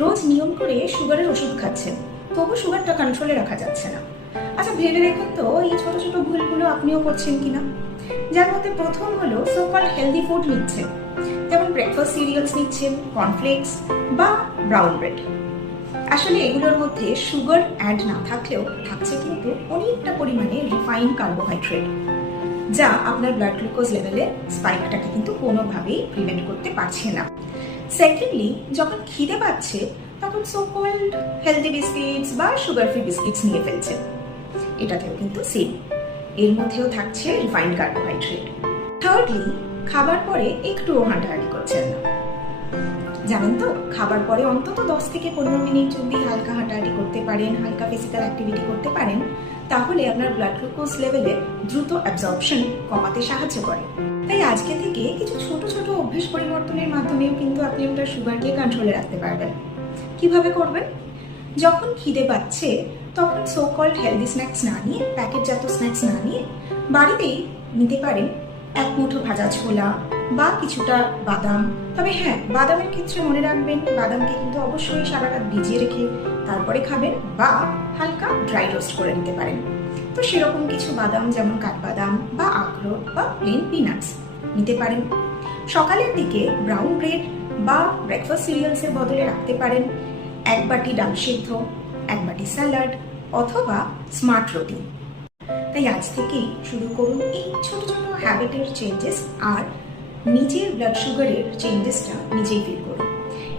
রোজ নিয়ম করে সুগারের ওষুধ খাচ্ছেন, তবু সুগারটা কন্ট্রোলে রাখা যাচ্ছে না। আচ্ছা, ভেবে দেখুন তো এই ছোট ছোট ভুলগুলো আপনিও করছেন কিনা। যার মধ্যে প্রথম হলো সো কল্ড হেলদি ফুড নিচ্ছেন, যেমন ব্রেকফাস্ট সিরিয়ালস নিচ্ছেন, কর্নফ্লেক্স বা ব্রাউন ব্রেড। আসলে এগুলোর মধ্যে সুগার অ্যাড না থাকলেও থাকছে কিন্তু অনেকটা পরিমাণে রিফাইন্ড কার্বোহাইড্রেট, যা আপনার ব্লাড গ্লুকোজ লেভেলে স্পাইকটাকে কিন্তু কোনোভাবেই প্রিভেন্ট করতে পারছে না। সেকেন্ডলি, যখন খিদে পাচ্ছে তখন সো কল্ড হেলদি বিস্কিটস বা সুগার ফ্রি বিস্কিটস নিয়ে ফেলছেন। এটাতেও কিন্তু সেম, এর মধ্যেও থাকছে রিফাইন্ড কার্বোহাইড্রেট। থার্ডলি, খাবার পরে একটুও হাঁটাহাঁটি করছেন না। জানেন তো, খাবার পরে অন্তত 10 থেকে 15 মিনিট যদি হালকা হাঁটাহাঁটি করতে পারেন, হালকা ফিজিক্যাল অ্যাক্টিভিটি করতে পারেন, তাহলে আপনার ব্লাড গ্লুকোজ লেভেলে দ্রুত অ্যাবজর্পশন কমাতে সাহায্য করে। তাই আজকে থেকে কিছু ছোট ছোট অভ্যাস পরিবর্তনের মাধ্যমেও কিন্তু আপনি আপনার সুগারকে কন্ট্রোলে রাখতে পারবেন। কিভাবে করবেন? যখন খিদে পাচ্ছে তখন সো কল্ড হেলদি স্ন্যাক্স না নিয়ে, প্যাকেটজাত স্ন্যাক্স না নিয়ে বাড়িতেই নিতে পারেন এক মুঠো ভাজা ছোলা বা কিছুটা বাদাম। তবে হ্যাঁ, বাদামের ক্ষেত্রে মনে রাখবেন বাদামকে কিন্তু অবশ্যই সারা রাত ভিজিয়ে রেখে তারপরে খাবেন, বা হালকা ড্রাই রোস্ট করে নিতে পারেন। তো সেরকম কিছু বাদাম যেমন কাঠবাদাম বা আখরোট বা প্লেন পিনাটস নিতে পারেন। সকালের দিকে ব্রাউন ব্রেড বা ব্রেকফাস্ট সিরিয়ালসের বদলে রাখতে পারেন এক বাটি ডাল সিদ্ধ, এক বাটি স্যালাড অথবা স্মার্ট রুটি। তাই আজ থেকেই শুরু করুন এই ছোট ছোট হ্যাবিটের চেঞ্জেস, আর নিজের ব্লাড সুগারের চেঞ্জেসটা নিজেই ফিল করুন।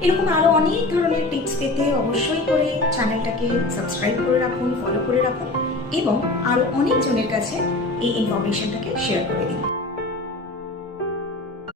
এরকম আরো অনেক ধরনের টিপস পেতে অবশ্যই করে চ্যানেলটাকে সাবস্ক্রাইব করে রাখুন, ফলো করে রাখুন এবং আরো অনেক জনের কাছে এই ইনফরমেশনটাকে শেয়ার করে দিন।